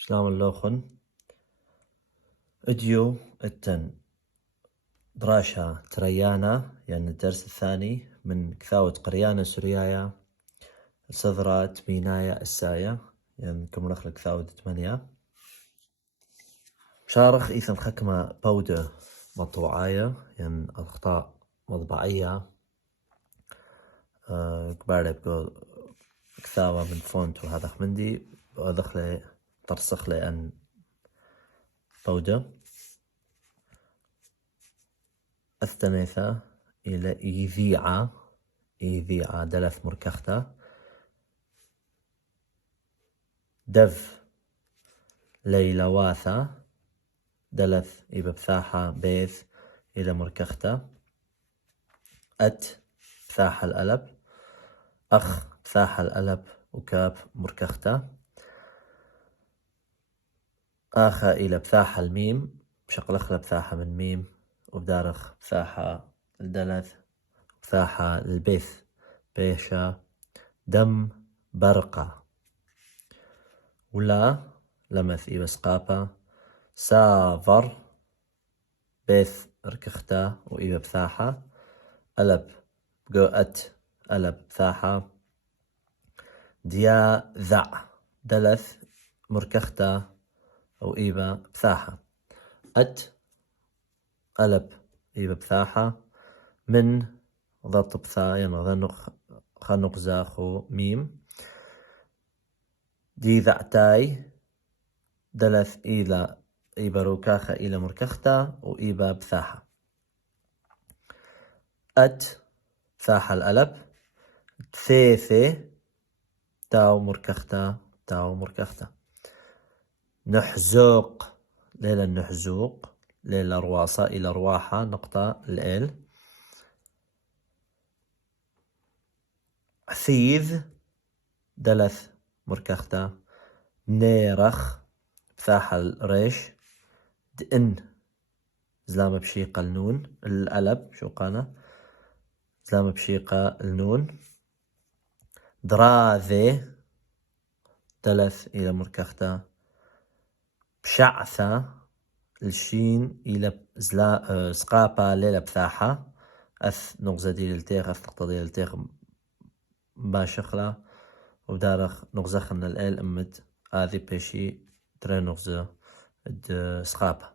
شلام اللوخن اديو التن دراشة تريانا يعني الدرس الثاني من كثاوة قريانا سوريايا صذرات مينايا السايا يعني كم نخلق كثاوة 8 شارخ إيثن خكمة بودة مطوعية يعني أخطاء مطبعية كبارة بقول كثاوة من فونت وهذا مندي وأدخل ترسخ لأن بودة الثلاثة إلى إيذيعة دلث مركختة دف ليلواثة دلث بثاحة بيث إلى مركختة بثاحة الألب أخ بثاحة الألب وكاب مركختة آخا إلى بثاحة الميم بشقلخلة بثاحة من ميم وبدارخ بثاحة الدلث بثاحة البيث بيشا دم برقة ولا لمث بسقابة سافر بيث ركختا وإيبا بثاحة ألب قوأت ألب بثاحة ديا ذع دلث مركختا أو إيبا بثاحة ألب إيبا بثاحة من ضط بثايا نغنق خنق زاخو ميم دي ذعتاي دلث إلى إيبا روكاخة إلى مركختا وإيبا بثاحة بثاحة الألب ثيثي تاو مركختا نحزوق ليلة النحزوق ليلة رواصة إلى رواحة نقطة الإل ثيذ دلث مركختا نيرخ بثاحة الريش دئن زلامة بشيقة النون الألب شوقانا زلامة بشيقة النون دراذي دلث إلى مركختا بشعثة الشين إلى سقابة ليلة بثاحة نغزة دي للتيغ نقطة دي للتيغ باشخلة ودارخ نغزة من الإل أمد هذه بيشي ترى نغزة سقابة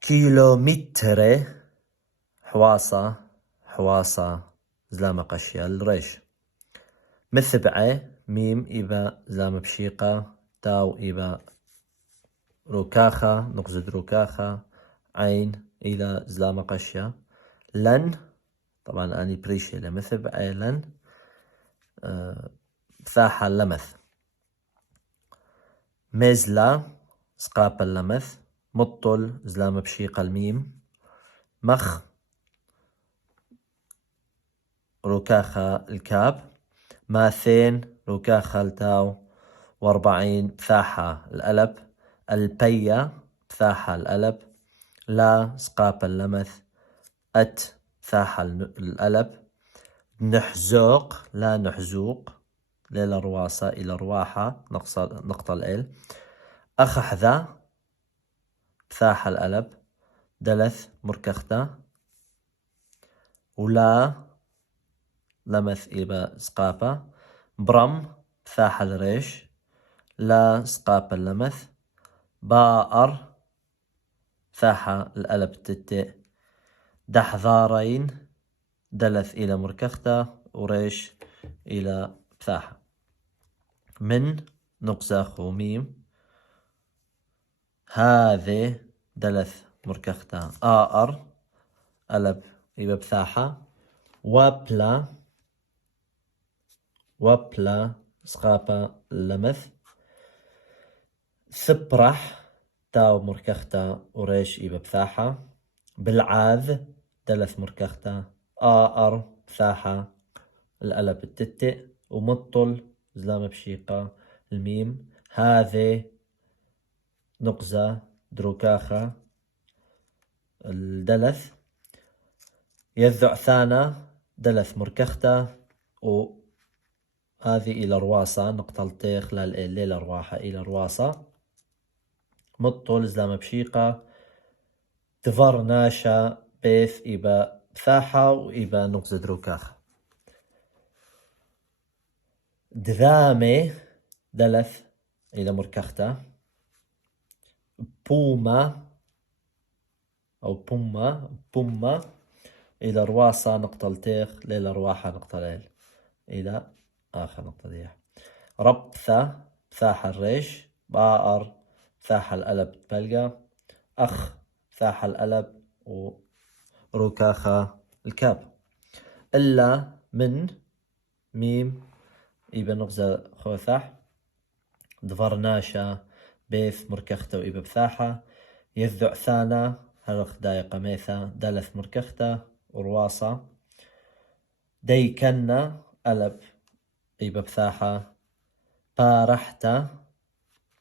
كيلومتر حواصة زلامة قشية الريش مثبعة ميم إبا زلامة بشيقة تاو إبا روكاخة نقصد روكاخة عين إلى زلامة قشية لن طبعا أني بريشة لمثبعة لن بثاحة اللمث مزلة سقابة اللمث مطل زلامة بشيقة الميم مخ روكاخة الكاب ماثين روكاخة التاو 40 بثاحة الألب البية بثاحة الألب لا سقابة اللمث بثاحة الألب نحزوق لا نحزوق ليلة رواصة إلى رواحة نقطة الإل أخحذا بثاحة الألب دلث مركختا ولا لمث إبا سقابة برم بثاحة الريش لا سقابة اللمث باءر بثاحة الألب تتئ دحذارين دلث إلى مركختا وريش إلى بثاحة من نقزاخ وميم هذه دلث مركختا آر ألب إبا بثاحة وبلا سقابة اللمث ثبرح تاو مركختا وريش إبا بثاحة بالعاذ دلث مركختا آر بثاحة الألب التتئ ومطل زلامة بشيقة الميم هذه نقزة دروكاخة الدلث يذعثانا دلث مركختا هذه إلى رواصة نقطة التيخ ليلة رواحة إلى رواصة مطول زلامة بشيقة دفر ناشا بيث إبا ثاحة وإبا نقزة دروكاخ دذامي دلث إلى مركختا بوما أو بوما إلى رواصة نقطة التيخ ليلة رواحة نقطة ليل إلى آخر نقطة ديح ربثة ثاح الريش بائر ثاح القلب بلقى أخ ثاح القلب وركاخة الكاب إلا من ميم إبا نغزة خوثاح دفر ناشا بيث مركخته وإبا بثاحة يذع ثانا هرخ دايقة ميثا دلث مركخته ورواصة دي كنا قلب إبا بثاحة بارحتا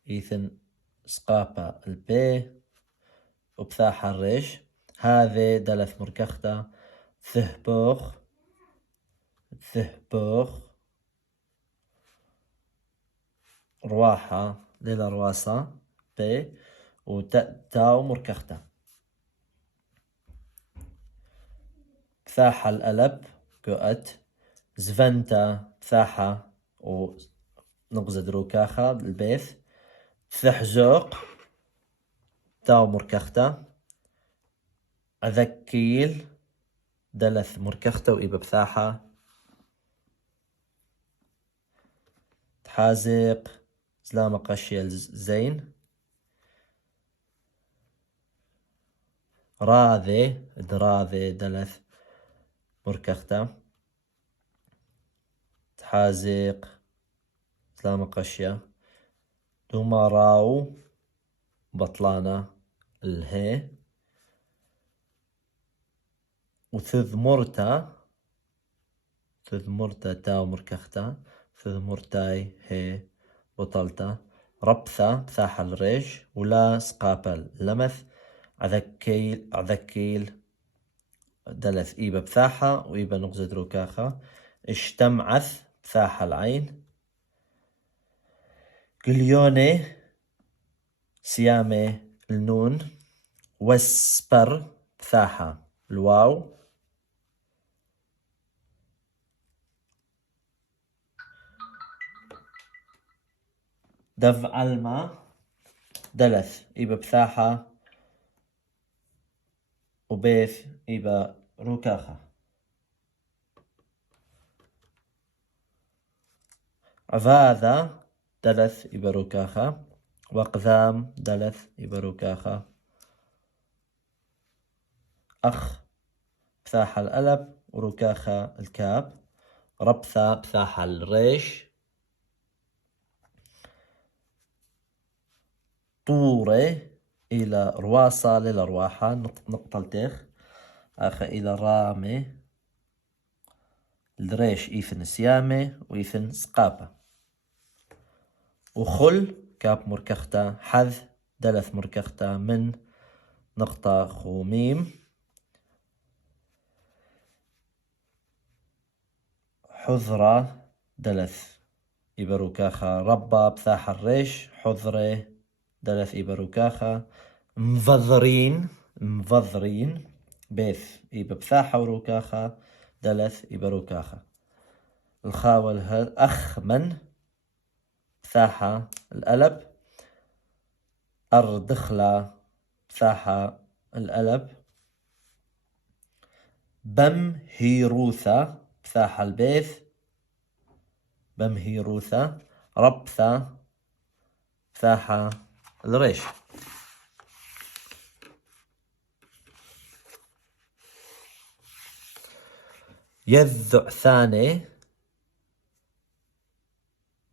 إيثن سقابة البي وبثاحة الريش هذه دلث مركخته ثهبوخ رواحة ليلة رواصة بي وتاو مركخته بثاحة القلب قوت زفنتا بثاحة ونقزة دروكاخة البيث ثحزوق تاو مركخته أذكيل دلث مركخته وإبا بثاحة تحازق زلامة قشية زين راذي دلث مركخته تحازق زلامة قشية دوما راو بطلانة الهي وثذ مرتا تاو مركخته ثذ مرتاي هي بطلتا ربثة بثاحة الريش ولا سقابل لمث عذكيل دلث إيبا بثاحة وإيبا نقزة دروكاخة اشتمعث بثاحة العين قليوني سيامي النون وسبر بثاحة الواو دفع الماء دلث إيبا بثاحة وبيث إيبا روكاخة عفاذا دلث إيبا روكاخة وقذام دلث إيبا روكاخة أخ بثاحة القلب وروكاخة الكاب ربثة بثاحة الريش طوري إلى رواصة للرواحة نقطة التيخ آخر إلى رامي الريش إيثن سيامي وإيثن سقابة وخل كاب مركخته حذ دلث مركخته من نقطة خوميم حذرة دلث إبروكاخة ربا بثاحة الريش حذرة دلث إبروكاخة مفضرين بيث إبا بثاحة وروكاخة دلث إبروكاخة الخاول أخمن بثاحة القلب أردخلة بثاحة القلب بمهيروثة بثاحة البيث بمهيروثة ربثة بثاحة الريش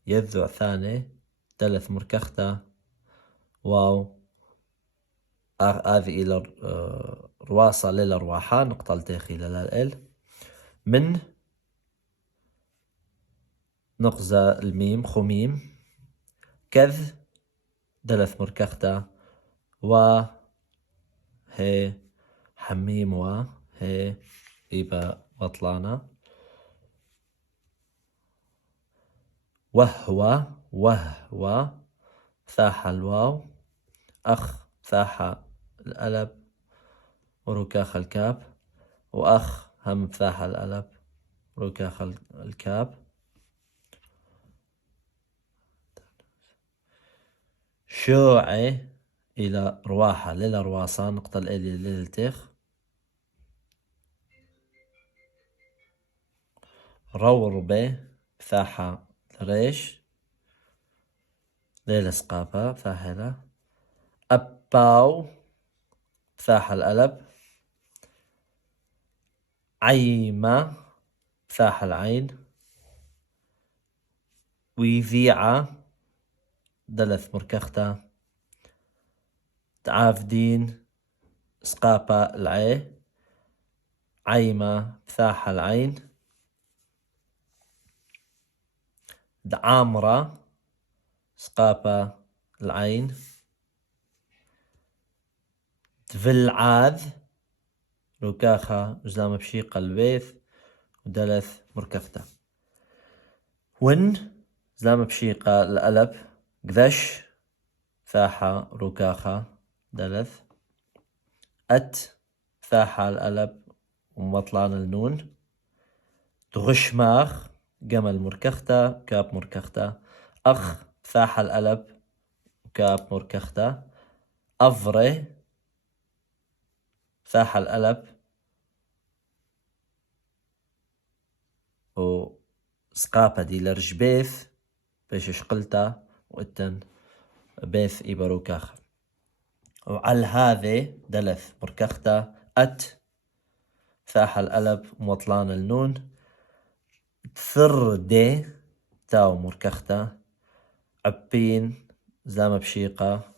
يذع ثاني دلث مركخته واو هذه إلى رواصة للرواحة نقطة التيخي للال من نقزة الميم خميم كذ دلث مركخته و هي حميم و هي إبا بطلانة وهو وهو فتحة الواو، أخ فتحة الألب وركاخ الكاب، وأخ هم فتحة الألب وركاخ الكاب. شوعي إلى رواحة ليلة رواصة نقطة الإلي ليلتيخ. روربة فتحة ريش ليلة سقافة فاحلة. أباو فتحة الألب. عيمة فتحة العين. ويذيعة دلث مركختة. تعافدين سقافة العي. عيمة فتحة العين. دعامرة سقافة العين. تفلعاذ ركاخة زلامة بشيقة البيث ودلث مركختة. ون زلامة بشيقة الألب. قذش فتحة ركاخة دلث. أت فتحة الألب ومطلان النون. تغشماخ جمل مركختة كاب مركختة. أخ فتحة الألب كاب مركختة. أفري فتحة الألب وسقابة دي لرجبيث بيش شقلتا وإتن بيث إبروكاخ. وعلى هذه دلث مركختة. أت فتحة الألب ومطلان النون. ثردي تاو مركختة. عبين زلامة بشيقة.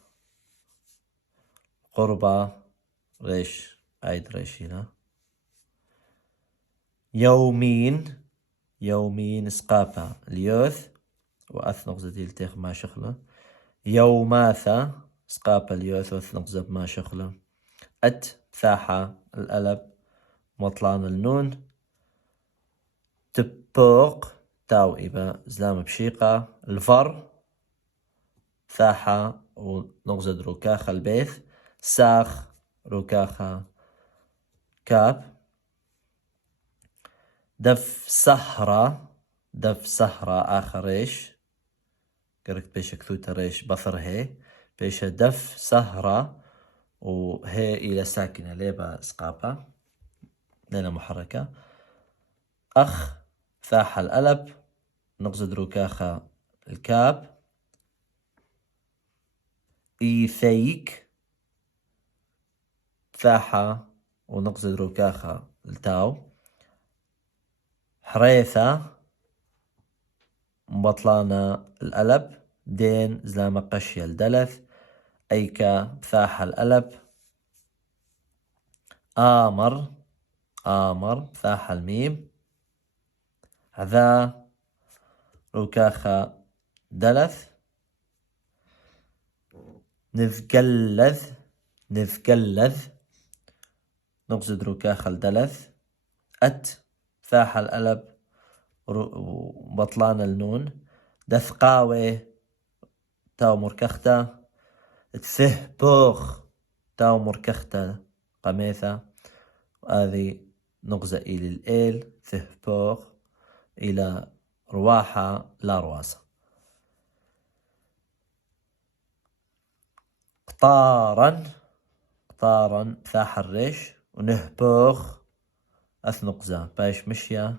قربة ريش عيد ريش هنا. يومين يومين سقافة اليوث وأثنق زديل تيخ ما شخلة. يوماثة سقافة اليوث وأثنق زب ما شخلة. أت فتحة الألب مطلان النون. تبوق تاو إبا زلامة بشيقة. الفر فتحة ونقزد ركاخة البيث. ساخ ركاخة كاب. دف سهرة دف سهرة آخر ريش قرقت بيش كثوت ريش بثر هي بيش دف سهرة وهي إلى ساكنة ليبا سقابة ليلة محركة. أخ فتحة الألب نقزد ركاخة الكاب. إيثيك فتحة ونقزد ركاخة التاو. حريثة مبطلانة الألب. دين زلامة قشية الدلث. أيكا فتحة الألب. آمر آمر فتحة الميم. ذا ركاخة دلث. نذكلذ نذكلذ نقصد ركاخة الدلث. أت فتحة الألب وبطلان النون. دثقاوي تاو مركختة. تثه بوخ تاو مركختة قميثة. وهذه نقزة إلى الإيل ثه بوخ إلى رواحة لا رواسة. قطارا قطارا فتح الريش. ونهبوخ أثنقزة بايش مشيا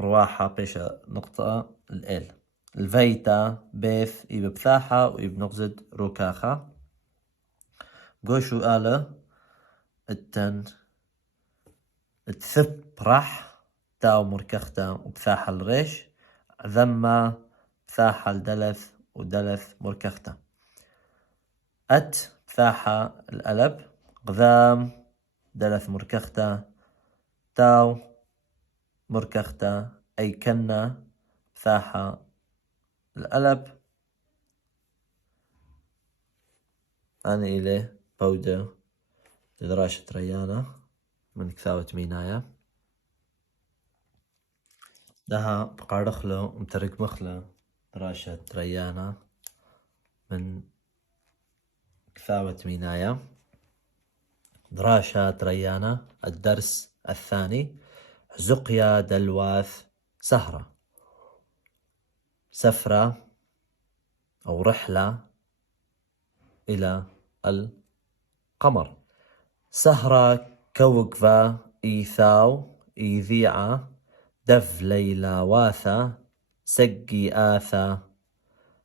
رواحة بيش نقطة الإل. الفيتا بيث إيب بثاحة وإيب نقزد ركاخة. قوشو آله التن تثبرح تاو مركختة وبثاحة الريش. ذمة بثاحة الدلث ودلث مركختة. أت فتحة الألب. قذام دلث مركختة. تاو مركختة. أي كنا فتحة الألب. أنا إليه بودة لدراشة ريانة من كثاوة مينايا. لها بقارخلو ومترك مخلو دراشة تريانا من كثاوة مينايا. دراشة تريانا الدرس الثاني. زقيا دلواث سهرة. سفرة أو رحلة إلى القمر. سهرة كوكفا إيثاو إيذيعة دف ليلى واثا سقي آثا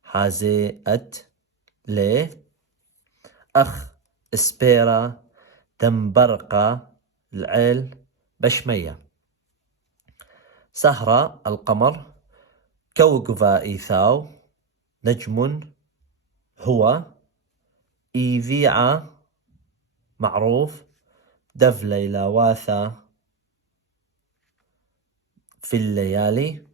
حازي أت لي أخ إسبيرا دمبرقة العيل بشمية. سهرة القمر. كوكفا إيثاو نجم هو. إيذيعة معروف. دف ليلى واثا في الليالي.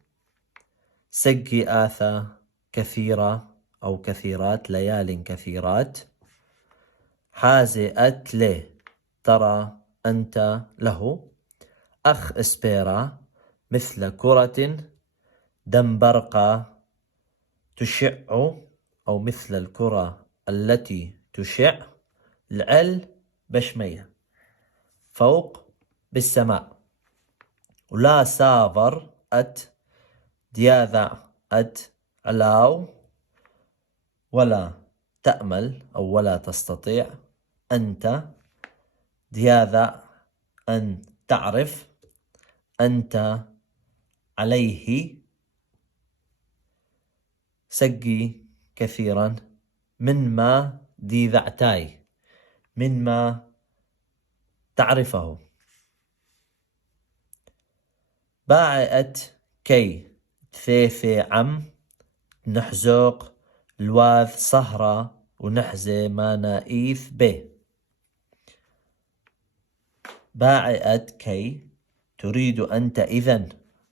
سقي آثا كثيرة أو كثيرات ليال كثيرات. حازئت له ترى أنت له. أخ إسبيرا مثل كرة. دمبرقة تشع أو مثل الكرة التي تشع. العل بشمية فوق بالسماء. ولا سافر أت دياذا أت علاو ولا تأمل أو ولا تستطيع. أنت دياذا أن تعرف. أنت عليه. سقي كثيرا من ما ديذعتاي من ما تعرفه. باعت كي ثيثي عم نحزوق الواذ صهرة ونحزي ما نايث به. باعت كي تريد أنت إذن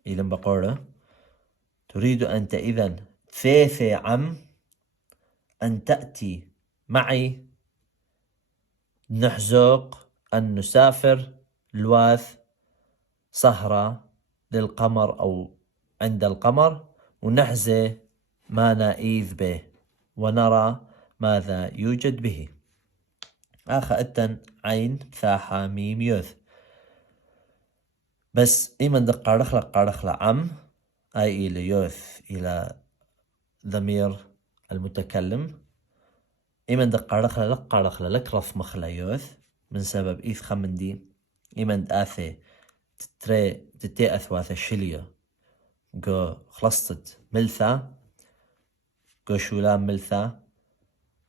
إلى بقوله تريد أنت إذن ثيثي عم أن تأتي معي. نحزوق أن نسافر الواث صهرة للقمر أو عند القمر ونحزي ما نائذ به ونرى ماذا يوجد به. آخا أتن عين ثاحة ميم يوث. بس إيمن دق قارخلا عم أي إلى يوث إلى ضمير المتكلم. إيمن دق قارخلا لك رف مخلا يوث من سبب إيث خمندي. إيمن دآثي تتي أثواث شليا جو خلصت ملثا جو شولام ملثا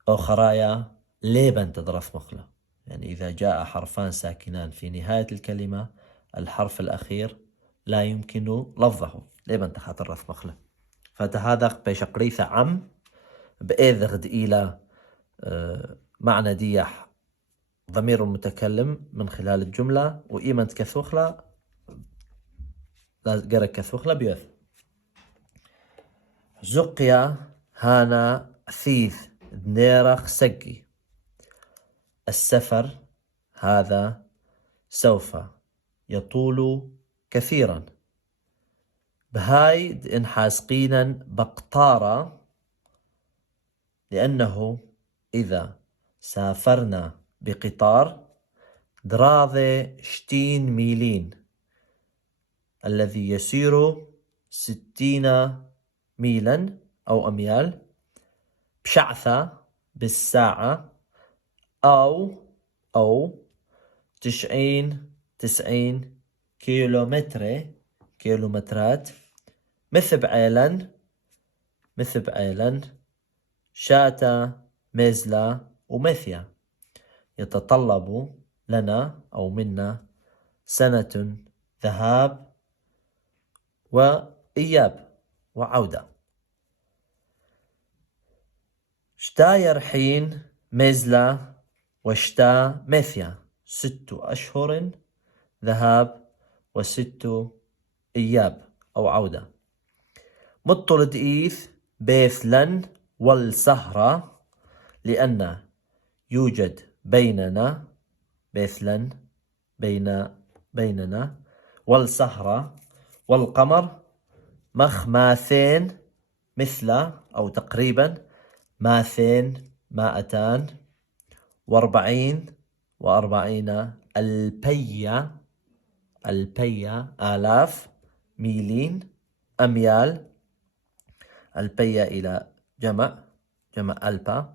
أو خرايا ليبن تضرف مخلة. يعني إذا جاء حرفان ساكنان في نهاية الكلمة الحرف الأخير لا يمكن لفظه ليبن تخاطرف مخلة. فتهذا بشقريثة عم بإذغد إلى معنى ديح ضمير المتكلم من خلال الجملة. وإيمن كثوخلة قرأ كثوخلة بيوث. زقيا هانا ثيث دنيرخ سقي. السفر هذا سوف يطول كثيرا. بهاي انحاسقينا بقطارة لأنه إذا سافرنا بقطار دراذي 60 ميلين الذي يسير 60 ميلا أو أميال بشعثة بالساعة أو 90 كيلومترات مثل بعيلا شاتا ميزلا ومثيا. يتطلب لنا أو منا سنة ذهاب وإياب وعودة. شتا يرحين ميزلا وشتا مثيا 6 أشهر ذهاب و6 إياب أو عودة. مطلد إيث بيثلن والسهرة لأن يوجد بيننا بيثلن بيننا والسهرة والقمر ماثين مثل أو تقريبا ماثين 240 و40 البية آلاف ميلين أميال البية إلى جمع ألبا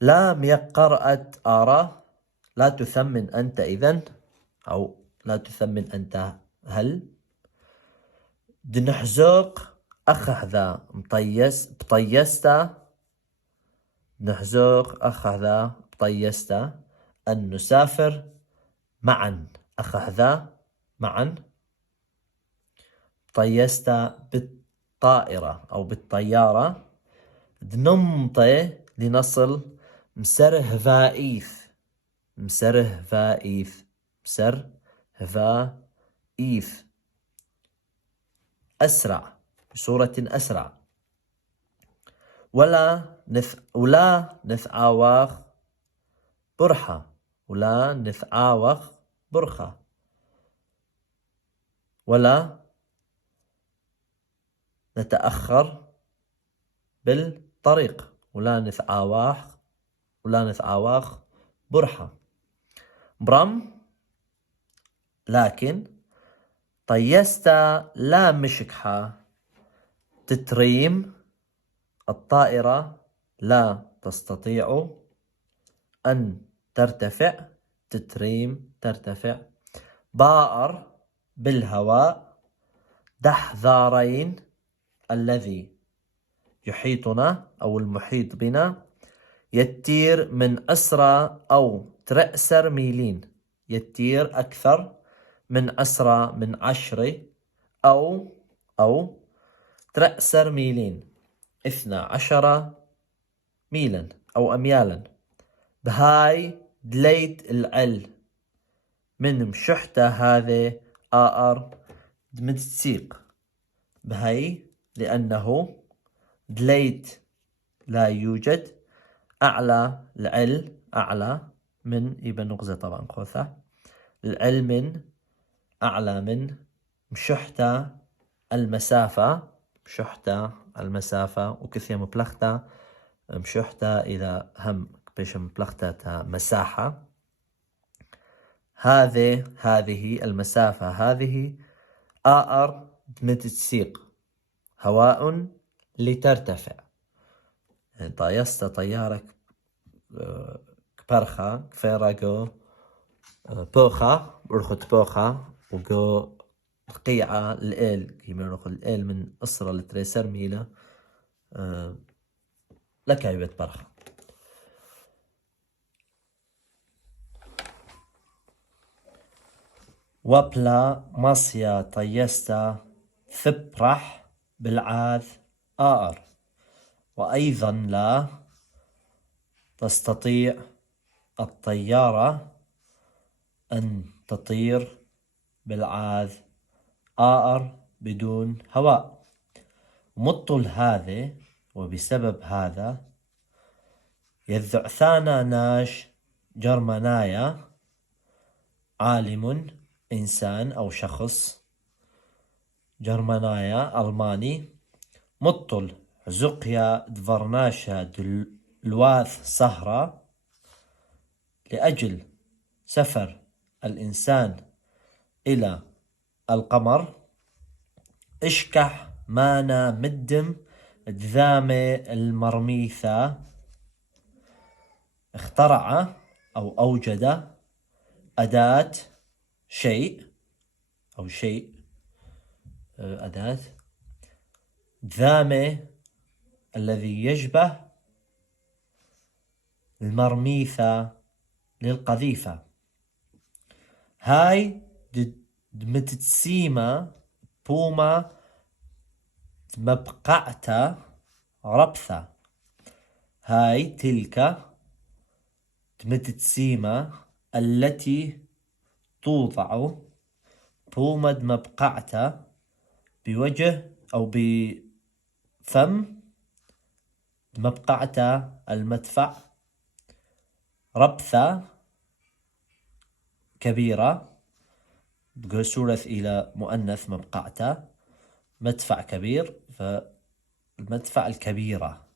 لا ميقرأة آرا لا تثمن أنت إذن أو لا تثمن أنت هل دنحزوق أخذ بطيستا نحزوق أخذ بطيستا أن نسافر معا أخذ معا طيستا بالطائرة أو بالطيارة دنمطي لنصل مسره فائيف أسرع بصورة أسرع ولا نثعاوخ برخة ولا نتأخر بالطريق ولا نثعاوخ برحة برم لكن طيستا لا مشكحة تتريم الطائرة لا تستطيع أن ترتفع ترتفع بائر بالهواء دحذارين الذي يحيطنا أو المحيط بنا يتير من أسرى أو ترأسر ميلين يتير أكثر من أسرى من 10 أو ترأسر ميلين 12 ميلا أو أميالا بهاي دليت العل من مشحتة هذه دمتسيق بهاي لأنه دليت لا يوجد أعلى العل أعلى من يبقى نغزة طبعا خوثة العل من أعلى من مشحتة المسافة وكثير مبلغتة مشحتة إذا هم بيش مبلغتة مساحة هذه المسافة هذه دمتسيق هواء لترتفع طايستا طيارك كبرخة كفيراجو بوخة برخت بوخة وجو قيعة الإل كيما نقول الإل من أسرة لتريسر ميلة لكايبة برخة وبلا مصيا طيستا ثبرح بالعاذ وأيضا لا تستطيع الطيارة أن تطير بالعاذ بدون هواء مطل هذا وبسبب هذا يذعثانا ناش جرمانايا عالم إنسان أو شخص جرمانايا ألماني مطل زقيا دفرناشا دلواث سهرة لأجل سفر الإنسان إلى القمر اشكح مانا مدم دذامة المرميثة اخترع أو أوجد أداة أداة دذامة الذي يشبه المرميثة للقذيفة هاي دمتتسيما بوما مبقعتا ربثة هاي تلك دمتتسيما التي توضع بوما مبقعتا بوجه أو بفم مبقعتا المدفع ربثة كبيرة بقى سورة إلى مؤنث مبقعتا مدفع كبير، فالمدفع الكبيرة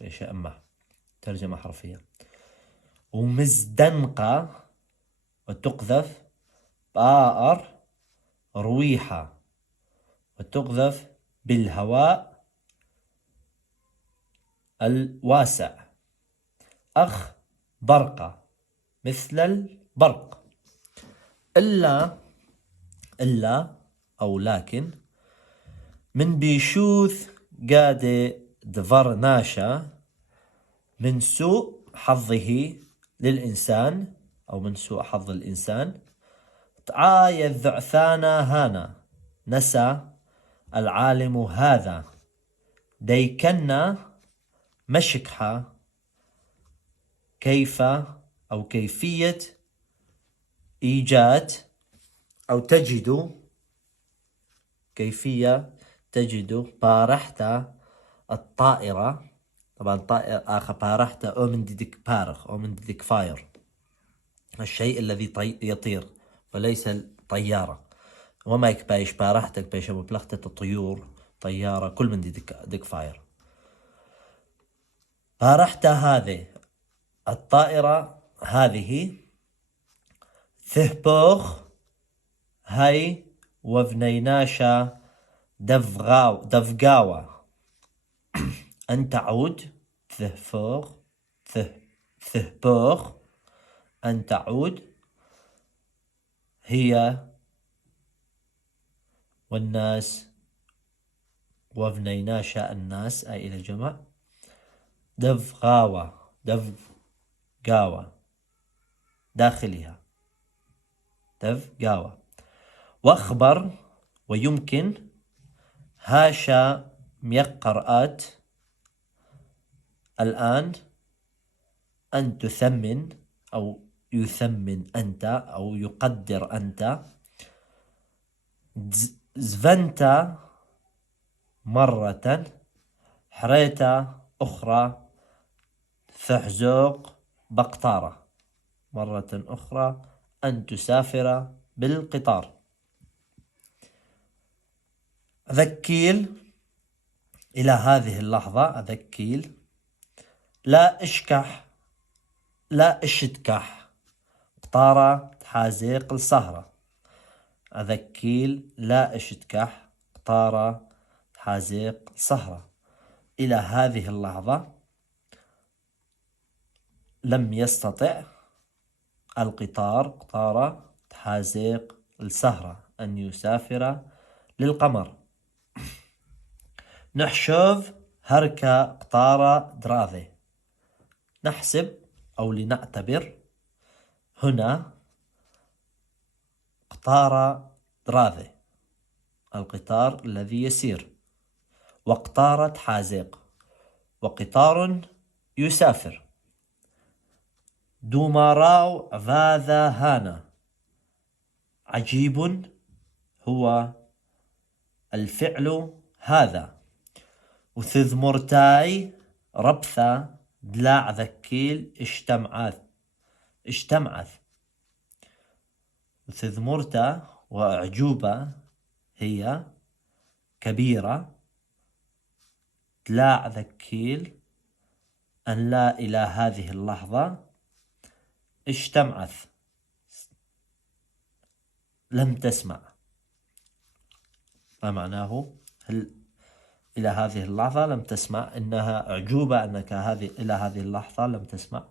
ايش أمه ترجمة حرفية. ومزدنقة وتقذف بآر رويحة وتقذف بالهواء الواسع. أخ برقة مثل البرق. إلا أو لكن من بيشوث قادة دفر ناشا من سوء حظه للإنسان، أو من سوء حظ الإنسان. تعايا الذعثانا هانا نسى العالم هذا. ديكنا مشكحة كيف أو كيفية إيجاد أو تجد كيفية تجد بارحت الطائرة. طبعا طائر آخر بارحت أو من ديك بارخ أو من ديك فاير، الشيء الذي يطير وليس الطيارة. وما يكبايش بارحتك بايش بلغتة الطيور طيارة كل من ديك فاير. بارحت هذه الطائرة هذه ثهبوخ هاي وفنيناشا دفقاوة أن تعود. ثهبوخ أن تعود هي والناس وفنيناشا الناس أي إلى جمع. دفقاوة داخلها دفقاوة. واخبر ويمكن هاشا ميقرآت الآن أن تثمن أو يثمن أنت أو يقدر أنت. زفنتا مرة حريتا أخرى فحزوق بقطارة مرة أخرى أن تسافر بالقطار. أذكيل إلى هذه اللحظة أذكيل لا اشتكح قطارة حازيق السهرة. أذكيل لا اشتكح قطارة حازيق السهرة. إلى هذه اللحظة لم يستطع قطارة حازيق السهرة أن يسافر للقمر. نحشوف هركا قطارة دراذي. نحسب أو لنعتبر هنا قطارة دراذي القطار الذي يسير، وقطارة حازق وقطار يسافر. دوماراو فاذا هانا عجيب هو الفعل هذا. وثذمرتاي ربثة دلاع ذكيل اشتمعث. وثذمرتا وأعجوبة هي كبيرة. دلاع ذكيل أن لا إلى هذه اللحظة اشتمعث لم تسمع. ما معناه؟ هل إلى هذه اللحظة لم تسمع؟ إنها أعجوبة أنك إلى هذه اللحظة لم تسمع.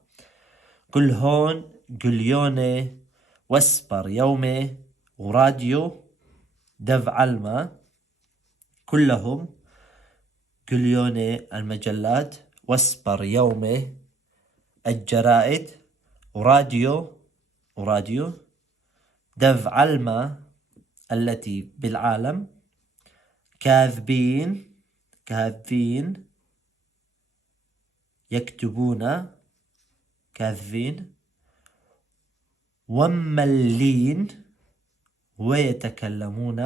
كل هون قليوني واسبر يومي وراديو دف علمة كلهم قليوني المجلات واسبر يومي الجرائد وراديو دف علمة التي بالعالم. كاذبين يكتبون كاذبين. وملين ويتكلمون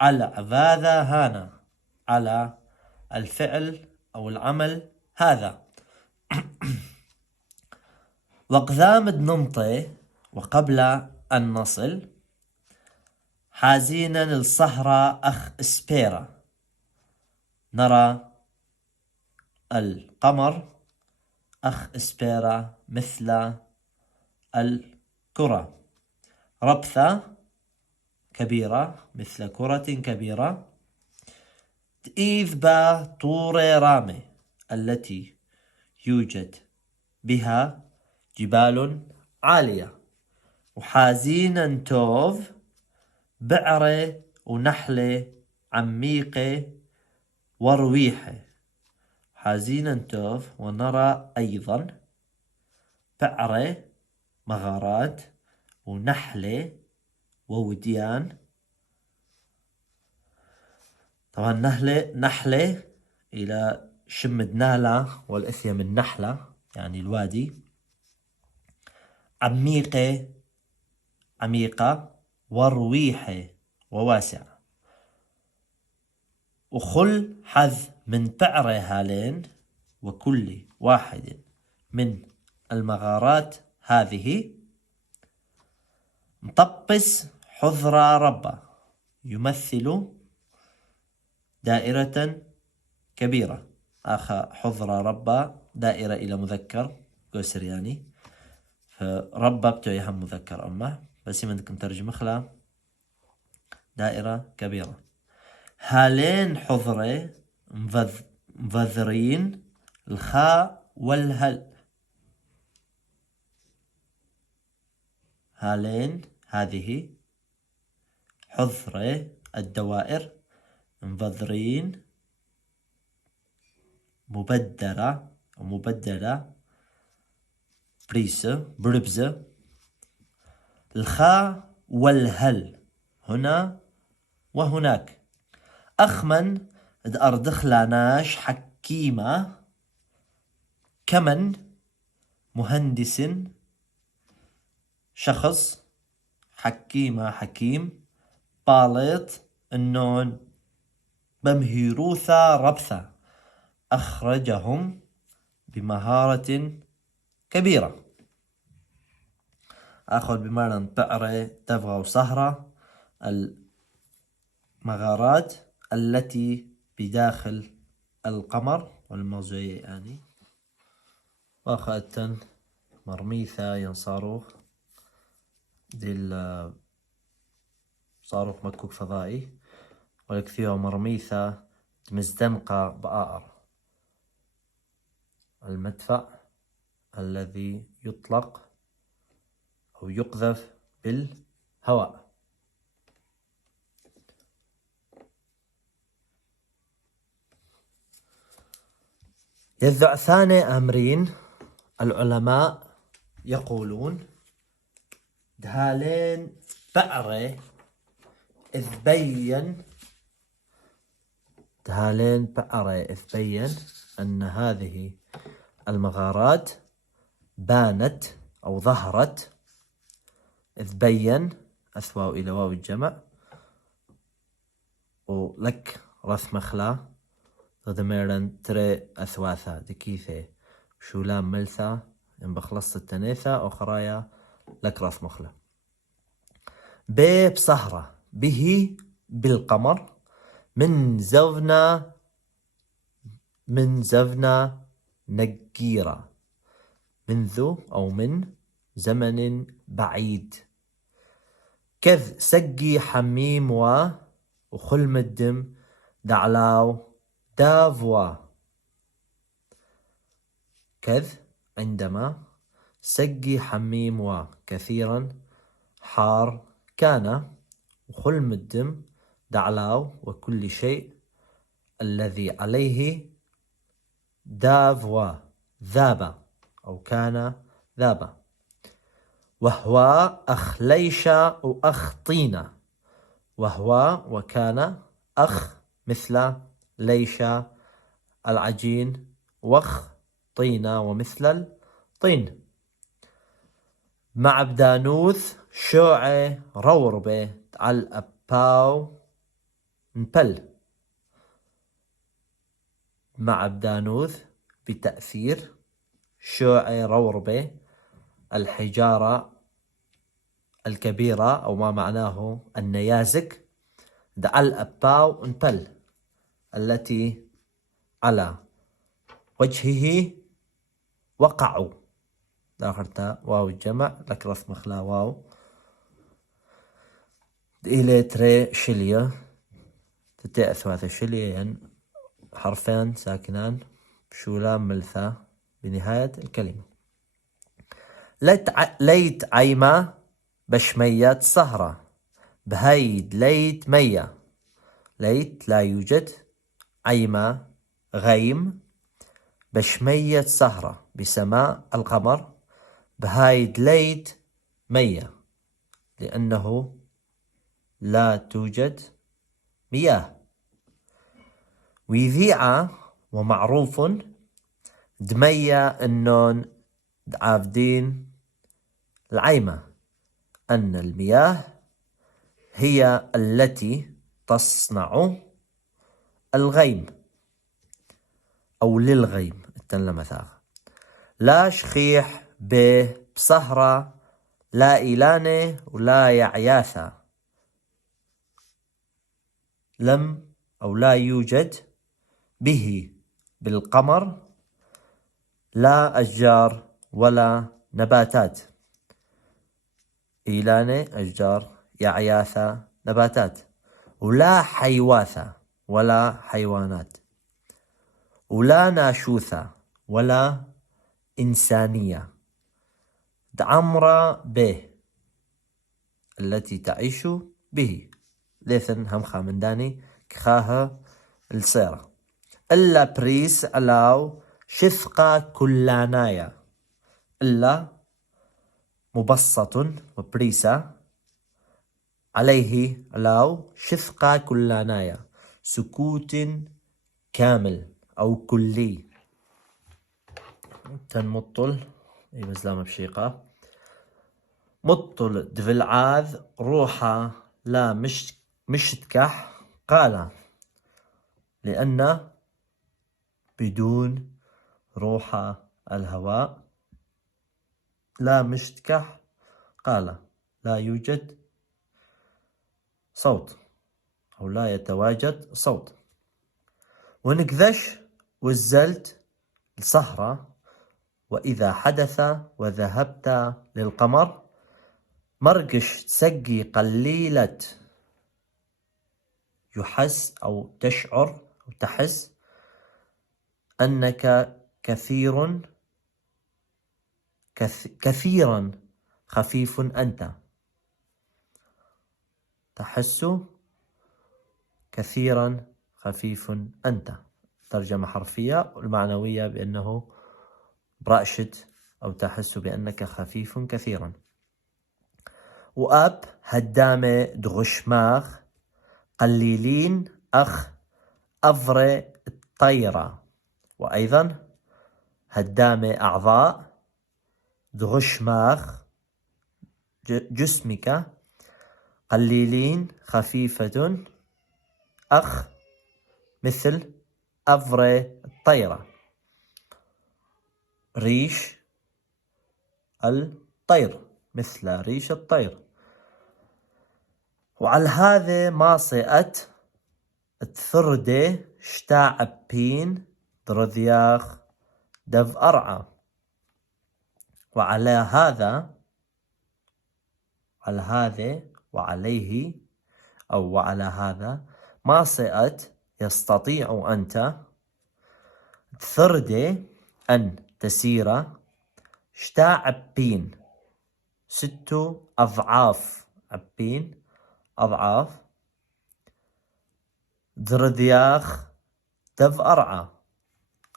على هذا هانا على الفعل أو العمل هذا. وقذام نمطي وقبل أن نصل حزينا الصهرة أخ إسبيرا. نرى القمر أخ إسبيرا مثل الكرة. ربثة كبيرة مثل كرة كبيرة. تئيذ با طوري رامي التي يوجد بها جبال عالية. وحازينا توف بعرة ونحلة عميقة ورويحة. حازينا توف. ونرى أيضا بعرة مغارات ونحلة ووديان. طبعا نحلة إلى شمد نالة والإثيم من نحلة يعني الوادي. عميقة ورويحة وواسعة. وخل حذ من بعرة هالين وكل واحد من المغارات هذه مطبس حذرة ربة يمثل دائرة كبيرة. حذرة ربة دائرة إلى مذكر قسر يعني. فربة بتوعي هم مذكر أما بس بدك نترجم خلا دائرة كبيرة. هالين حضرة مبذرين الخاء والهل. هالين هذه حضرة الدوائر. مبذرين مبدرة ومبدلة بريسة بربزة. الخاء والهل هنا وهناك. أخمن أردخلاناش حكيمة كمن مهندس شخص. حكيمة حكيم. باليط النون بمهيروثا ربثة أخرجهم بمهارة كبيرة. أخذ بمعنى بعرة تبغى وسهرة المغارات التي بداخل القمر والموضوعية يعني. واخذتن مرميثة ينصاروخ دي صاروخ مكوك فضائي والكثير مرميثة مزدمقة بآر. المدفع الذي يطلق أو يقذف بالهواء. يذعثان أمرين. العلماء يقولون دهالين بعرة إذ بين أن هذه المغارات بانت أو ظهرت. إذ بين أثواء إلى واو الجمع ولك رث مخلا غدميرن تري أثواثا دكيثة شولام ملثا إن بخلصت التنيثة أخرايا لك رث مخلا. بصهرة به بالقمر من زفنا نجيرة منذ أو من زمن بعيد. كذ سجي حميم وخل مدم دعلاو دافوا. كذ عندما سجي حميم كثيرا حار كان وخل مدم دعلاو وكل شيء الذي عليه دافوا ذاب أو كان ذاب. وهو أخ ليشا وأخ طينة. وهو وكان أخ مثل ليشا العجين وأخ طينة ومثل الطين. مع بدانوث شوعة روربة على الأباو نبل. مع بدانوث بتأثير شوعة روربة الحجارة الكبيرة أو ما معناه النيازك دعل أباو انبل التي على وجهه وقعوا داخلتا واو الجمع لك رث مخلا واو إلى تري شلية تتأث هذا شلية يعني حرفان ساكنان بشولام ملثا بنهاية الكلمة. ليت عيما بشمية سهرة بهيد ليت مية. ليت لا يوجد، عيما غيم، بشمية سهرة بسماء القمر، بهايد ليت مية لأنه لا توجد مياه. ويذيعة ومعروف دمية النون عابدين العيمة أن المياه هي التي تصنع الغيم أو للغيم التنلمثاغ. لا شخيح به بسهرة لا إيلاني ولا يعياثا. لم أو لا يوجد به بالقمر لا أشجار ولا نباتات. إيلاني أشجار، يعياثا نباتات، ولا حيواثا ولا حيوانات، ولا ناشوثا ولا إنسانية. دعمرة به التي تعيش به ليثن همخا من داني كخاها السيرة. إلا بريس ألاو شثقة كلانايا. إلا مبسط وبريسة عليه ألاو شثقة كلانايا سكوت كامل أو كلي. تنمطل اي مزلامة بشيقة مطل دفلعاذ روحا لا مش تكح قال لأن بدون روح الهواء لا مشتكح قال لا يوجد صوت أو لا يتواجد صوت. ونكذش وزلت الصهرة وإذا حدث وذهبت للقمر مرقش تسقي قليلة يحس أو تشعر أو تحس أنك كثيرا خفيف أنت. تحس كثيرا خفيف أنت. ترجمة حرفية والمعنوية بأنه برأشد أو تحس بأنك خفيف كثيرا. وأب هدامة دغشماغ قليلين أخ أفري الطيرة. وأيضا هدامة أعضاء دغشماغ جسمك قليلين خفيفة أخ مثل أفري الطيرة ريش الطير مثل ريش الطير. وعلى هذا ما صيئت الثردة شتاع بين درذياخ دف أرعى. وعلى هذا وعليه أو وعلى هذا ما صيئت يستطيع أنت ثردة أن تسير شتاع عبين 6 أضعاف عبين أضعاف ذرذياخ دف أرعى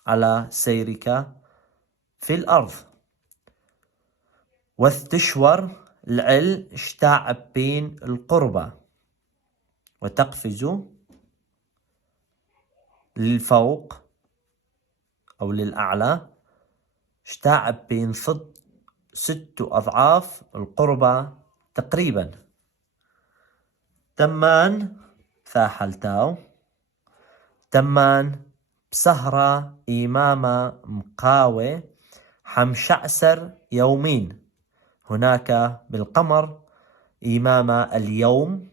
على سيرك في الأرض. واستشور العل شتاع عبين القربة وتقفز للفوق أو للأعلى شتاع بين 6 أضعاف القربة تقريبا. تمان ثاحلتاو تمان بسهرة إمامة مقاوة 15 يومين هناك بالقمر إمام اليوم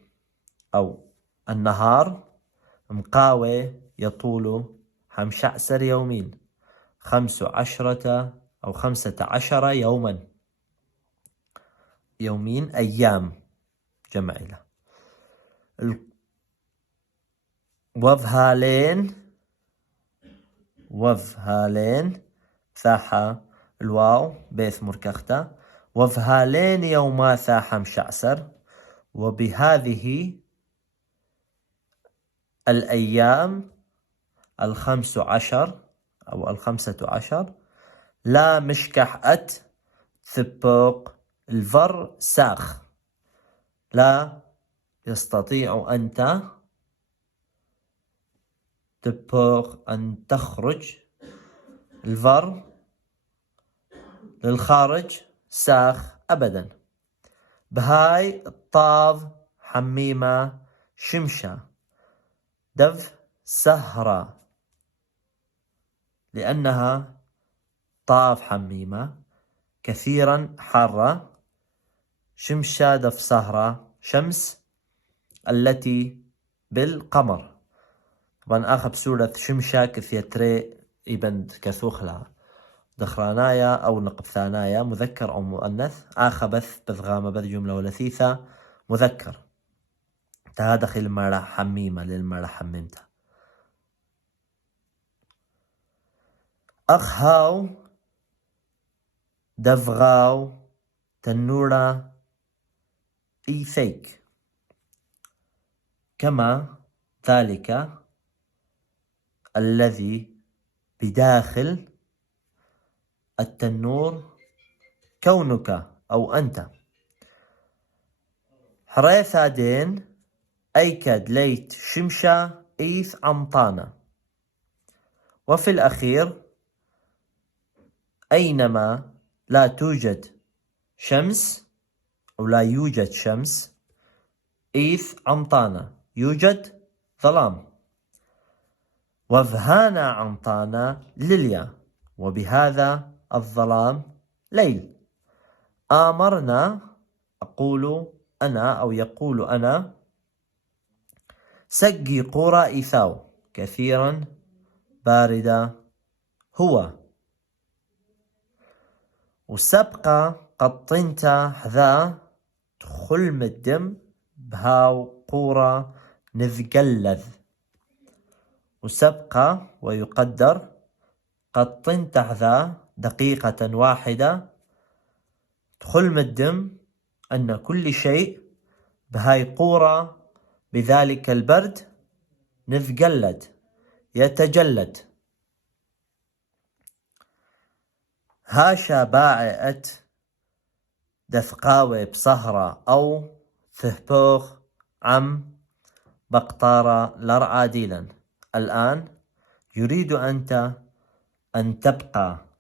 أو النهار مقاوي يطول 15 يومين 15 أو 15 يوما يومين أيام جمع له وفهالين ثاحة الواو بيث مركخته وفهالين يوما ثاحة مشعسر وبهذه الأيام 15 أو 15 لا مشكح ثبوق الفر ساخ لا يستطيع أنت تبوق أن تخرج الفر للخارج ساخ أبدا. بهاي الطاف حميمة شمشة دف سهرة لأنها طاف حميمة كثيرا حارة شمشة دف سهرة شمس التي بالقمر. طبعا آخر بسورة شمشة كثيتري إبند كثوخلها دخرانايا أو نقب ثانايا مذكر أو مؤنث آخبث بثغامة بذ جملة ولثيثة مذكر تهادخل المرة حميمة للمرة حميمتها. أخهاو دفغاو تنورة إيثيك كما ذلك الذي بداخل التنور كونك أو أنت. حريثا دين أيكد ليت شمشة إيث عمطانة. وفي الأخير أينما لا توجد شمس أو لا يوجد شمس إيث عمطانة يوجد ظلام. وفهانا عمطانة لليا وبهذا الظلام ليل. آمرنا أقول أنا أو يقول أنا سقي قرى إيثاو كثيرا باردة هو. وسبقة قطنت حذا تخل مدم بهاو قورة نذقلذ. وسبقة ويقدر قطنت حذا دقيقة واحدة تخل مدم أن كل شيء بهاي قورة بذلك البرد نذقلد يتجلد. هاشا باعت دثقاوي بصهرة أو ثهبوخ عم بقطارة لرعى ديلا. الآن يريد أنت أن تبقى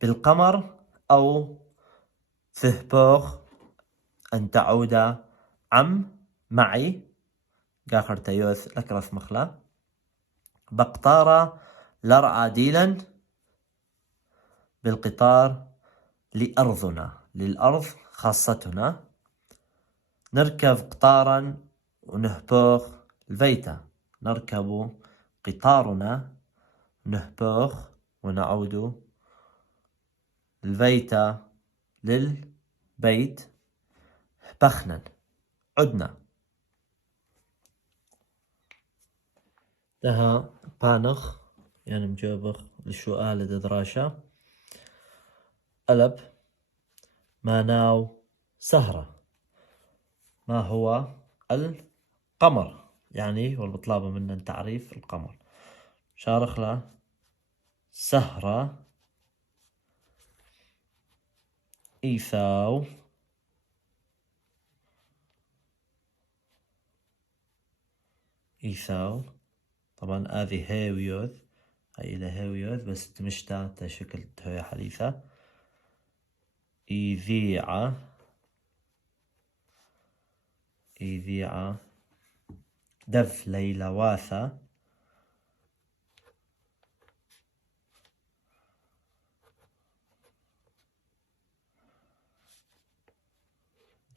بالقمر أو ثهبوخ أن تعود عم معي قاخر تيوث لكرث مخلا بقطارة لرعى ديلا بالقطار لأرضنا للأرض خاصتنا نركب قطارا ونهبوخ الفيتا نركب قطارنا نهبوخ ونعود الفيتا للبيت بخنا عدنا. لها بانخ يعني مجابخ للسؤال دراشة ألب ما ناو سهرة ما هو القمر يعني والبطلابة من تعريف القمر شارخ له سهرة إيثاو طبعا هذه هاويوث هاي إلى هاويوث بس تمشتا تشكل هي حديثة إذيعة دف ليلواثة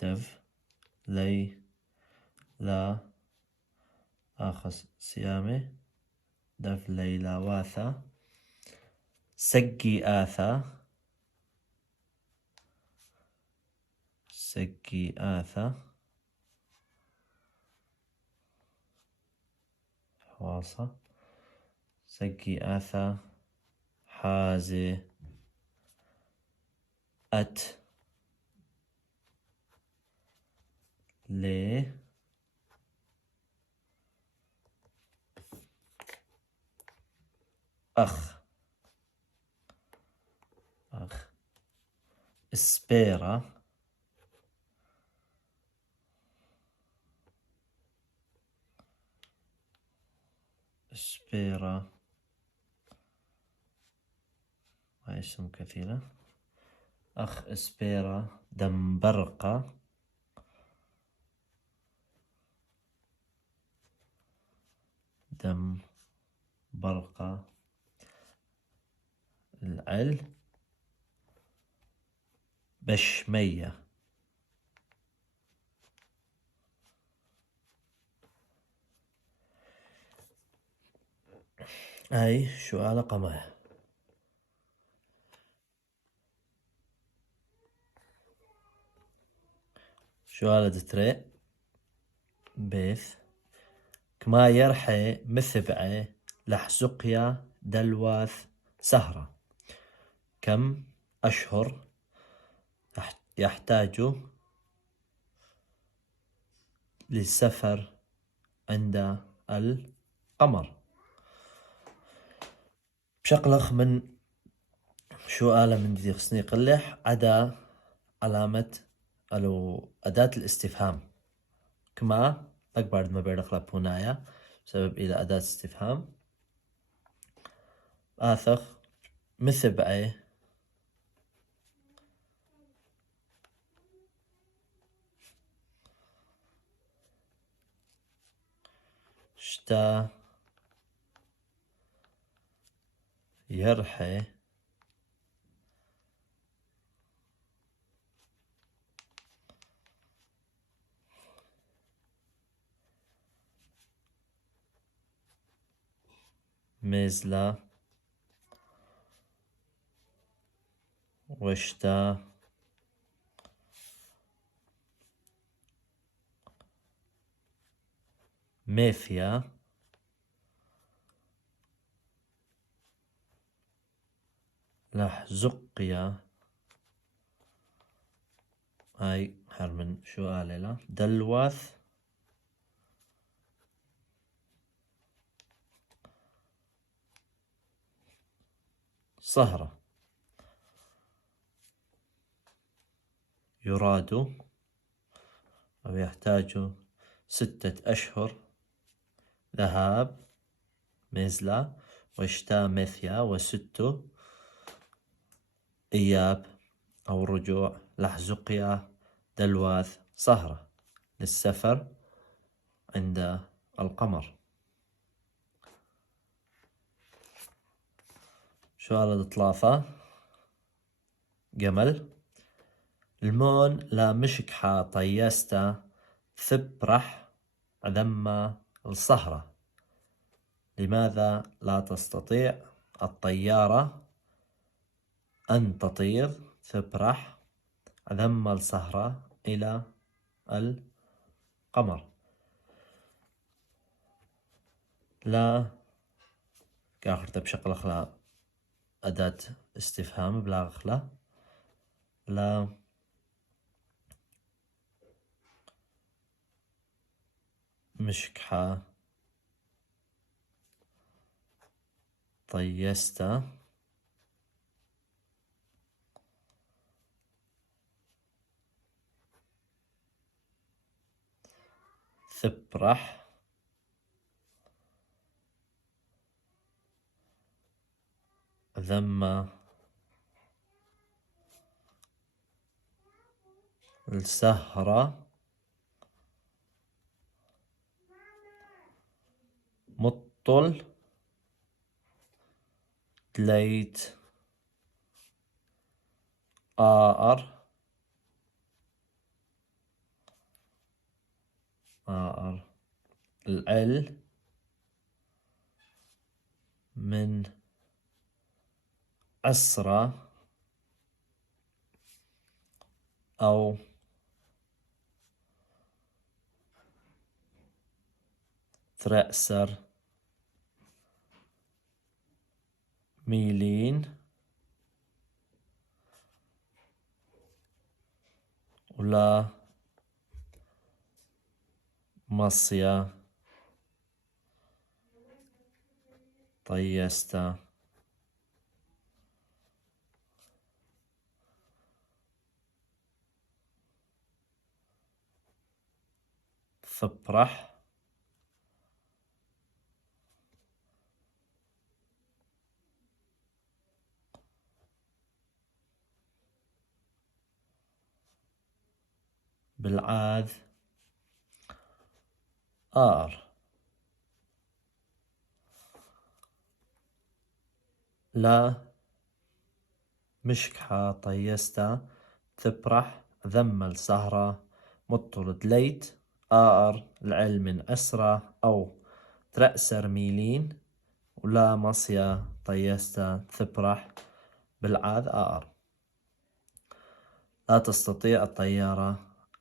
دف لي لا آخس سيامي دف ليلى واثا سقي آثا سقي آثا حواصة سقي آثا حازي أت لي أخ اسبيرا هاي اسم كثيرة أخ اسبيرا دمبرقة العل بشمية هاي شوالة قماية شوالة دتري بيث كما يرحي مثبعي لحزقيا دلواث سهرة كم أشهر يحتاج للسفر عند القمر بشقلخ من شوالة من دي خصني قلح عدا علامة أداة الاستفهام كما أكبر ما بيرخلا بونايا بسبب إلى أداة استفهام آثخ مثبعي شتا يرحي ميزلا وشتا ميفيا لحزقيا هاي حرمن شو آليلا دلواث صهرة يراد أو يحتاج 6 أشهر ذهاب ميزلا وشتا ميثيا و6 إياب أو رجوع لحزقيا دلواث صهرة للسفر عند القمر شوالة 3 جمل المون لا مشكحة طيستا ثبرح ذم الصهرة لماذا لا تستطيع الطيارة أن تطير ثبرح ذم الصهرة إلى القمر لا كاخرت بشكل أخلا أداة استفهام بلا أخلا لا مشكحة طيستا ثبرح ذم السهرة مطل تليت آر آر العل من أسرة أو ترأسر ميلين ولا مصيا طيستا ثبرح بالعاذ آر لا مشكحة طيستا ثبرح ذمل سهرة مطرد ليت آر العلم من أسرة أو ترأسر ميلين ولا مصيا طيستا ثبرح بالعاذ آر. لا تستطيع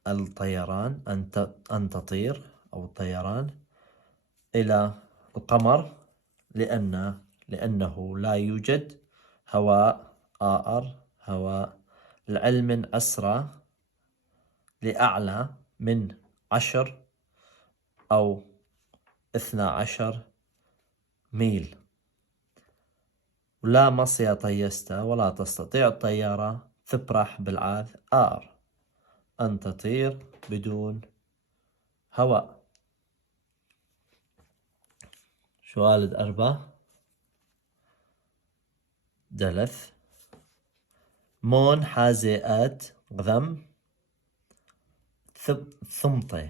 الطيران أن تطير أو الطيران إلى القمر لأنه لا يوجد هواء هواء العلم من أسرى لأعلى من 10 أو 12 ميل ولا مصيا طيستا ولا تستطيع الطيارة ثبرح بالعاذ أن تطير بدون هواء. سؤال 4 دلث مون حازئات غذم ثمطي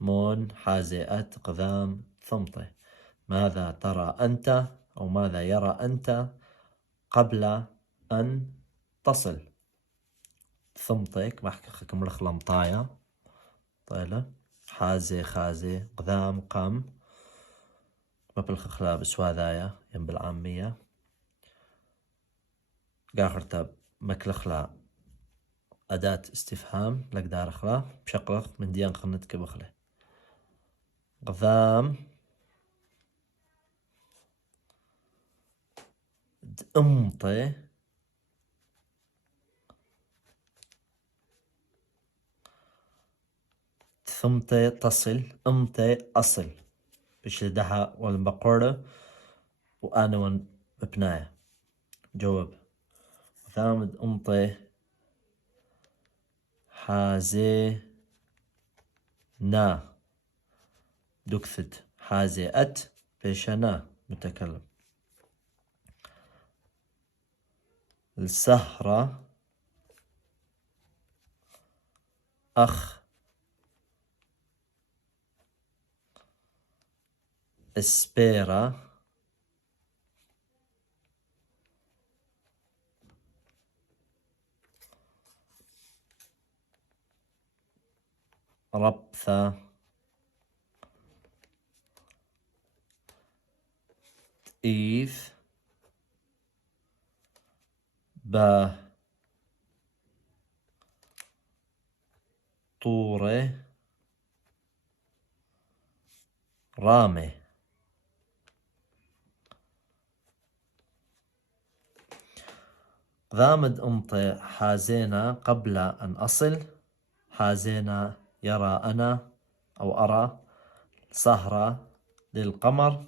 مون حازئات غذام ثمطي. ماذا ترى أنت أو ماذا يرى أنت قبل أن تصل؟ ثمطيك بحكي لك طاية طيلة حازي خازي غذام قم ما بالخخلا بسواذايا ين بالعامية قاخرتا مكلخلا أداة استفهام لك دار خلا بشقلق من ديان خنتك بخله غذام امطي ثمطي تصل امطي أصل بش لدها والبقرة وأنا ون ببناية جواب ثامد امطي حازي نا دكثت حازي أت بيشنا متكلم السهرة أخ اسبيرا ربثة إيف با طوري رامي. ضامد أمطي حازينا قبل أن أصل حازينا يرى أنا أو أرى سهرة للقمر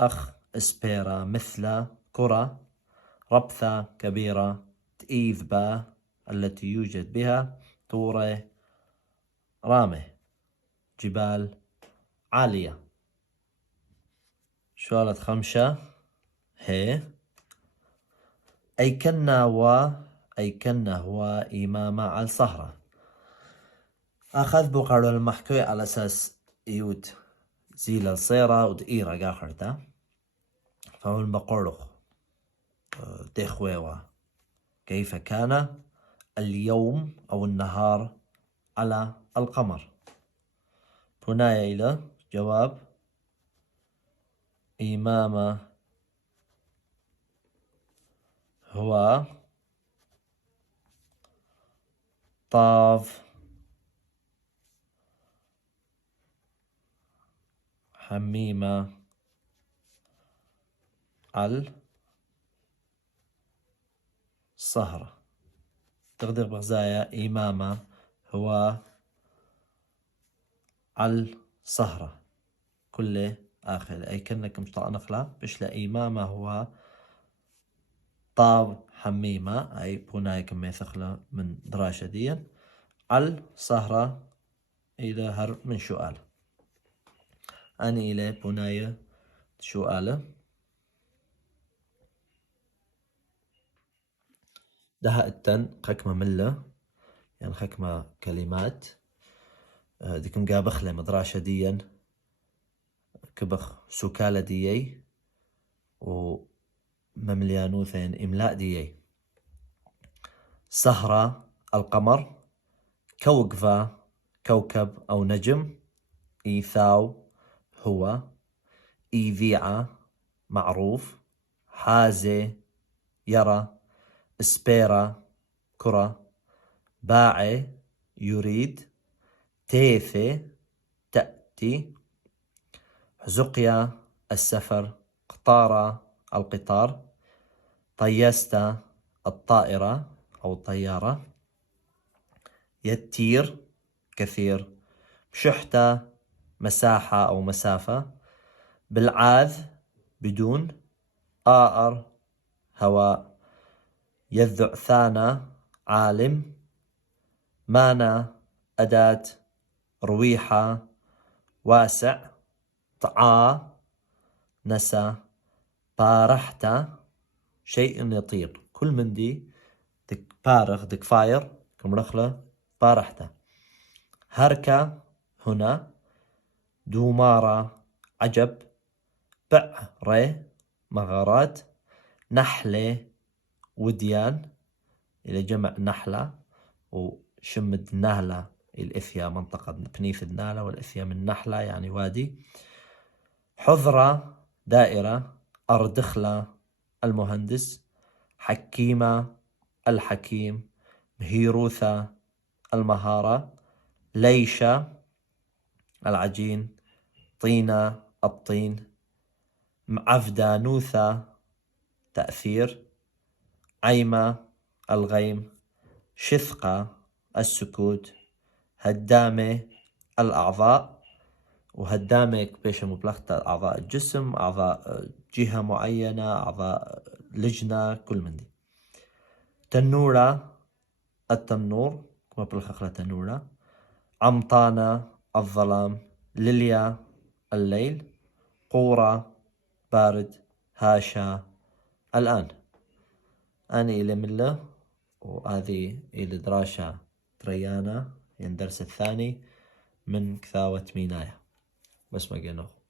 أخ اسبيرا مثل كرة ربثة كبيرة تئيذ با التي يوجد بها طوري رامي جبال عالية. سؤال 5 هي أي كنا هو إمامة على الصهرة أخذ بقرر المحكوي على أساس يوت زيل الصيرة ودقيرة قاخرتا فهو المقرخ تخويوة كيف كان اليوم أو النهار على القمر بناية إلى جواب إمامة هو طاف حميمة على الصهرة. تقدر بغزايا إمامة هو على الصهرة كله آخر أي كأنك مشطع نخلة بشلا إمامة هو طاب حميمة أي بوناي كمية ثخلة من دراشة ديا على صهرة إلى هر من شؤال. أني إلى بوناي شؤالة ده التن خكمة ملة يعني خكمة كلمات ديكم قابخ لي مدراشة ديا كبخ سكالة ديي وممليانوثين إملاء ديي. سهرة القمر، كوكفة كوكب أو نجم، إيثاو هو، إيذيعة معروف، حازة يرى، سبيرة كرة، باعي يريد، تيثة تأتي، حزقيا السفر، قطارة القطار، طيستا الطائرة أو الطيارة، يتير كثير، بشحتة مساحة أو مسافة، بالعاذ بدون، آر هواء، يذعثانا عالم، مانا أداة، رويحة واسع، طعا نسى، بارحتا شيء يطير. كل من دي دك بارخ دك فاير كم رخلة بارحتا. هركة هنا، دومارة عجب، بعرة مغارات، نحلة وديان إلى جمع نحلة وشمد نهلة الإثيا منطقة بنيث النهلة والإثيا من نحلة يعني وادي. حضرة دائرة، أردخلة المهندس، حكيمة الحكيم، مهيروثة المهارة، ليشة العجين، طينة الطين، معفدانوثة تأثير، عيمة الغيم، شثقة السكوت، هدامة الأعضاء. وهدامة بيش مبلغة أعضاء الجسم، أعضاء جهة معينة، أعضاء لجنة كل من دي. تنورة التنور مبلغة تنورة، عمطانة الظلام، ليليا الليل، قورة بارد، هاشا الآن. أنا إلى ملة وهذه إلى دراشة تريانا يعني الدرس الثاني من كثاوة مينايا بس ما قلنا.